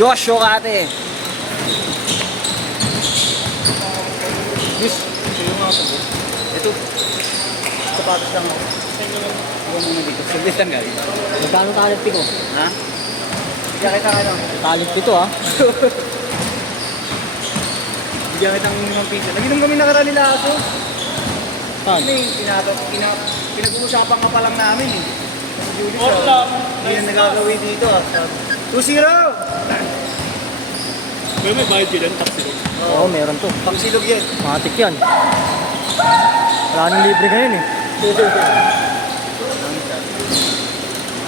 Joshua Kate. Yes. Ito. Sapatos lang ako. Huwag muna dito. Service lang galing. Magkano talent ko? Ha? Bigyan kita ka lang. Talent ito ha. Bigyan kitang limang piso. Naginom kami nakaraan nila aso. Saan? Pinag-uusapan ka pa lang namin eh. Si Judy siya. Hindi na nagagawin dito ah. 2-0! May bayad ka dyan, taxi ko. Oo, meron to. Pangsilog yan. Matik yan. Wala nang libre ngayon eh.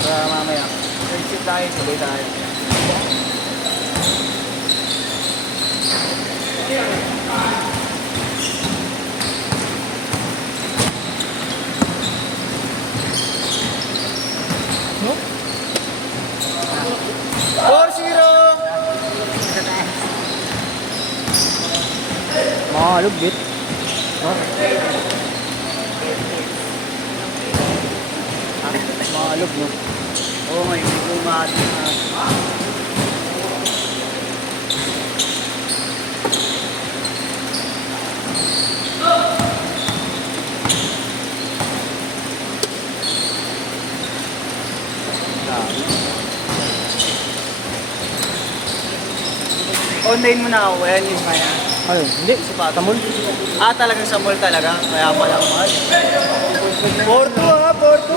Para mamaya. Friendship tayo, sabay tayo. No? 4-0! Mahalog bit. No? Mahalog no? Oo nga, hindi ko maaari na. Online mo na ako, ayan yung kaya. Ayun, hindi. Tamol. Ah, talagang sa mall talaga, kaya pala mahal. 4-2 ha, 4-2.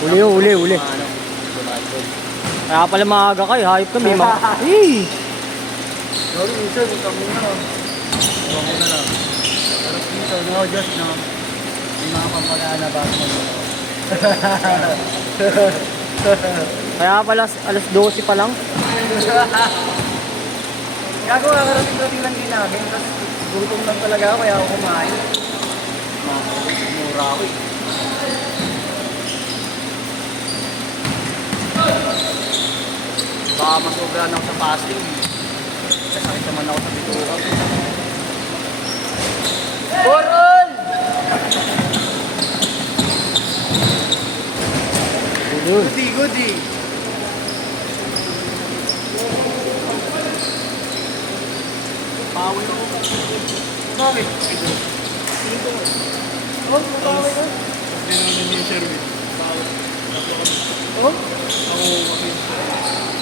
Uli yun, uli. Kaya pala maaga kayo, hayop kami. Eh! Sorry, minsan, utang mo na. Utang mo na lang. Pero minsan, no, just no. May mga pampagana ba mo. Kaya pala alas 12 pa lang. Gagawa, karating-rating lang din namin. Tapos, gutom lang talaga ako, kaya ako kumain. Mura ako eh. Baka masobrahan ako sa fasting. Kasakit naman ako sa bitukan. Borol! Yun. Goody. Pawi ako. Bakit? Oh, pawi ka? Hindi naman yung service. Oh? Ako, kami.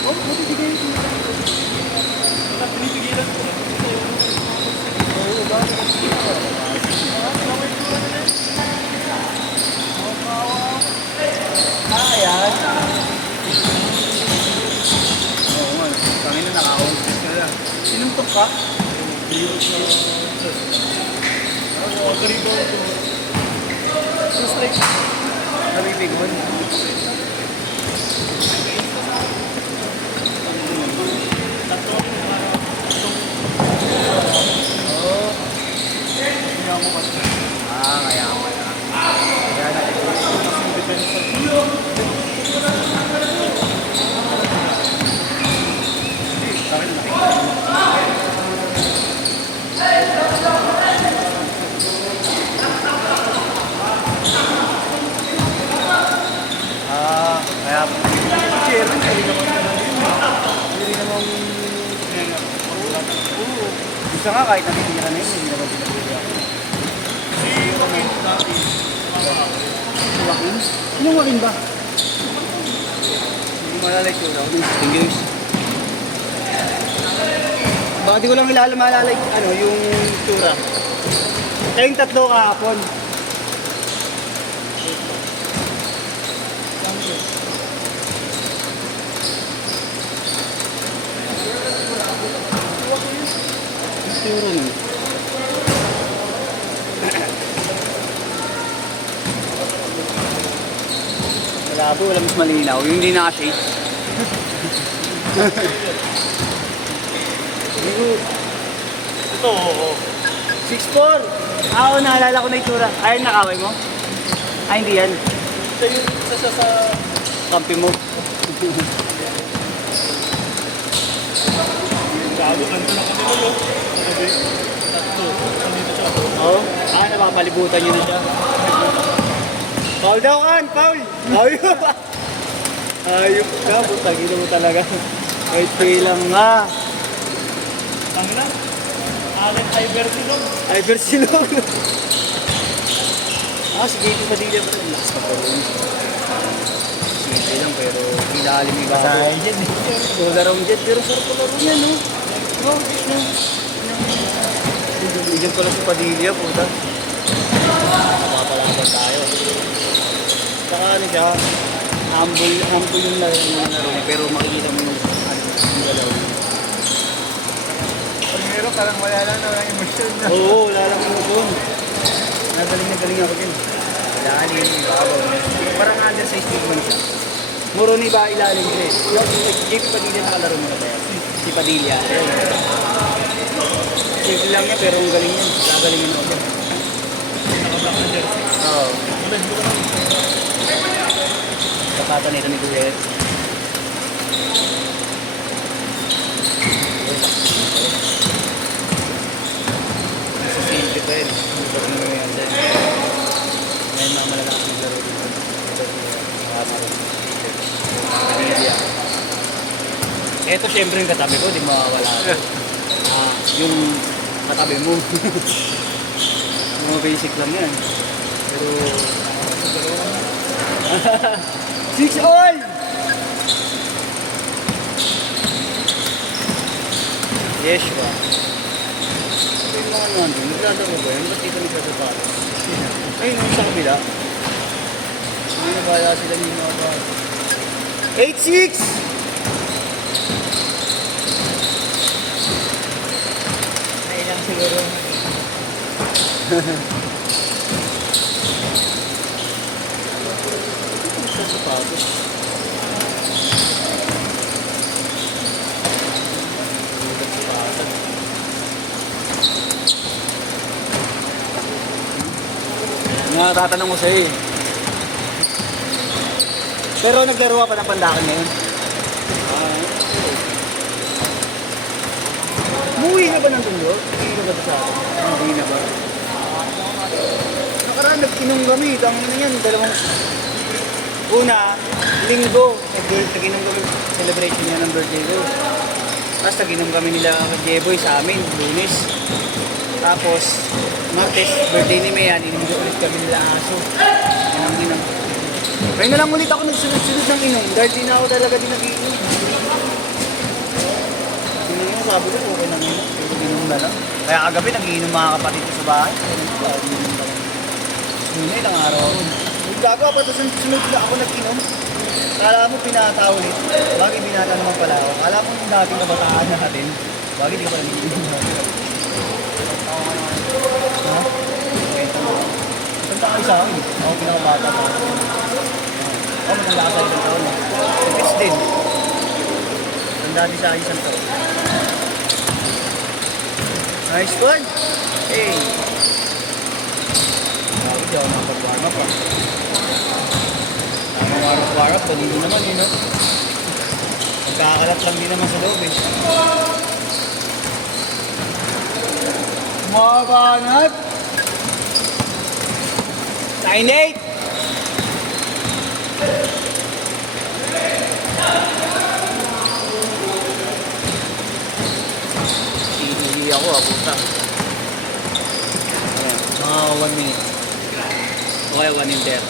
Oh, buti bigay ito. Wala, pinipigilan ko. Oo, bakit? Ayan. Oo nga, kami na naka-office ka lang. Sinuntok ka? Ako, karibo ako. Two strikes. Nabibigon. Oo. Hindi ako kasi. Kaya pala. Kaya kaya share hindi naman gusto nga kahit natitira na yun hindi naman pinaguli ako. Si Joaquin dati. Joaquin? Anong Joaquin ba? Hindi ko malalay ko daw. English. Baka di ko lang malalay ano, yung tura. Kayong tatlo kahapon. Tura nun. Malabo, wala mas malinaw. Yung hindi naka-shade. Hindi ko... Ito, oo. 6'4". Oo, naalala ko na itsura. Ayun, nakaway mo? Ay, hindi yan. Ito yung isa siya sa... Kampi mo. Gago, nandun na kami ulo. Sabi, tatlo. Nandito siya. Oo. Napapalibutan nyo na siya. Foul daw kan, foul! Ayun! Ayun ka, butagin mo talaga. Wait, pay lang nga. Tangina. Allen Iverson. Iversilog. Sige, ito Padilla pa rin. Lakas pa po rin. Simple lang, pero ilalim yung bago. Basahin dyan eh. Larong dyan, pero sarap pa laro yan, no? No, no. Bigyan pala sa Padilla, puta. Napapalaban tayo. Saka ano siya, humble yung laro niya, pero makikita mo yung galaw. Pero parang wala lang na walang emosyon na. Oo, wala lang mo doon. Nagaling ako din. Ilalim, babaw. Parang undersized big man siya. Moroni ba ilalim siya eh. Yung JP Padilla nakalaro mo na tayo. Si Padilla. Simple lang niya pero ang galing niya. Gagalingin ako siya. Nakablock na jersey. Oo. Best ko naman. Kapata nito ni Kuya. Nasa simple pa yun. Hindi pa rin naman yan dyan. Ngayon mga malalakas naglaro dito. Ito si Maron. Padilla. Ito syempre yung katabi ko, di mawawala. Yung katabi mo. Mga basic lang yan. Pero... 6 all! Yes ba? Yung mga nandun, naglalaro ba yan? Ba't dito nagsasapato? Ayun, yung sa kabila. Hindi na bala sila yung mga ba? 8-6! Ay lang siguro. Nagsasapato. Nga tatanong ko sa'yo eh. Pero naglaro ka pa ng pandakan ngayon? Umuwi na ba ng tundo? Umuwi na ba sa akin? Umuwi na ba? Nakaraan nag-inom kami. Tangin na yan. Dalawang... Una, linggo. Nag-inom kami. Celebration niya ng birthday ko. Tapos nag-inom kami nila Jeboy sa amin. Lunes. Tapos, Martes, birthday ni Mayan. Inom ulit kami nila aso. Inom. Kaya na lang ulit ako nagsunod-sunod ng inom. Dahil di na ako talaga din nag-inom. Inom, sabi ko, okay na ngayon. Inom na lang. Kaya kagabi, nag-iinom mga kapatid ko sa bahay. Muna ilang araw ako. Gago pa ito, sunod na ako nag-inom. Kala mo pinata ulit. Bakit binata naman pala ako? Kala mo yung dating kabataan natin. Bakit di ka pa nag-inom natin? Ha? Saan tayo sa akin? Ako pinakabata pa. Ako matanda ka sa isang taon. Tipis din. Tanda din sa isang taon. Nice one! Hey! Bakit di ako nakapag-warm up ah? Warm up, dali din naman yun ah. Magkakalat lang din naman sa loob eh. Mabanat! 9-8! Hindi ako puta. Ayan, mga 1 minute. Okay, 1 in 30.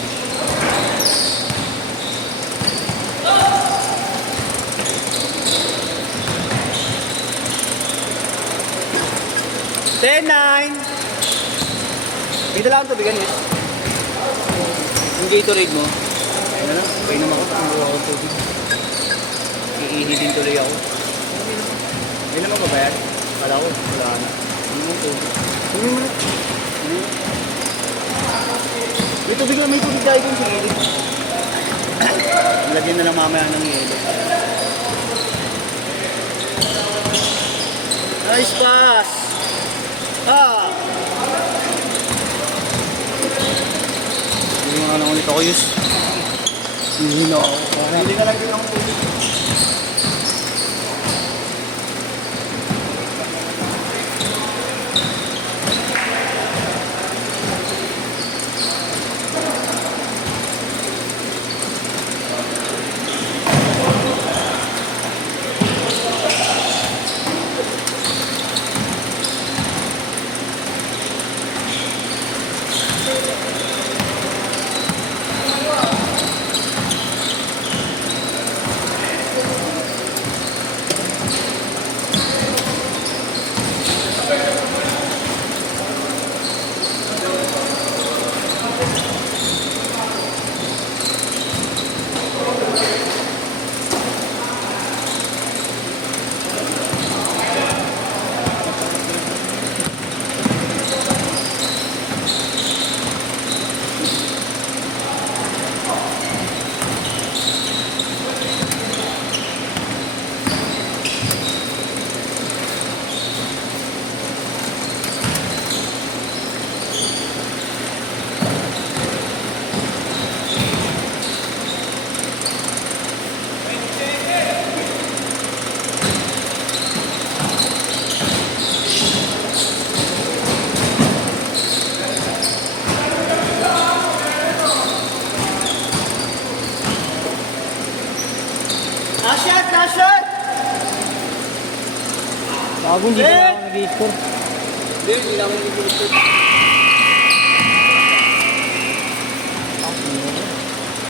Ten-9! Dito lang ito, bigan yun. Yung Gatorade mo. Ayun na lang, painom ako. Painom ako ng tubig. Iihi din tuloy ako. Hindi naman ba yan? Kala ko, wala na. Ano mo tubig? Ano mo na? May tubig lang, may tubig tayo kung sa gilid. Lagyan na lang mamaya ng yelo. Nice pass! Ah! Hindi nga lang ulit ako, Yus. Hihilo ako. Hindi na lang din ako tubig. Nashat! Nashat! Bago hindi Eh! na ako nag-i-score. Hindi, hindi lang ako nag-i-score.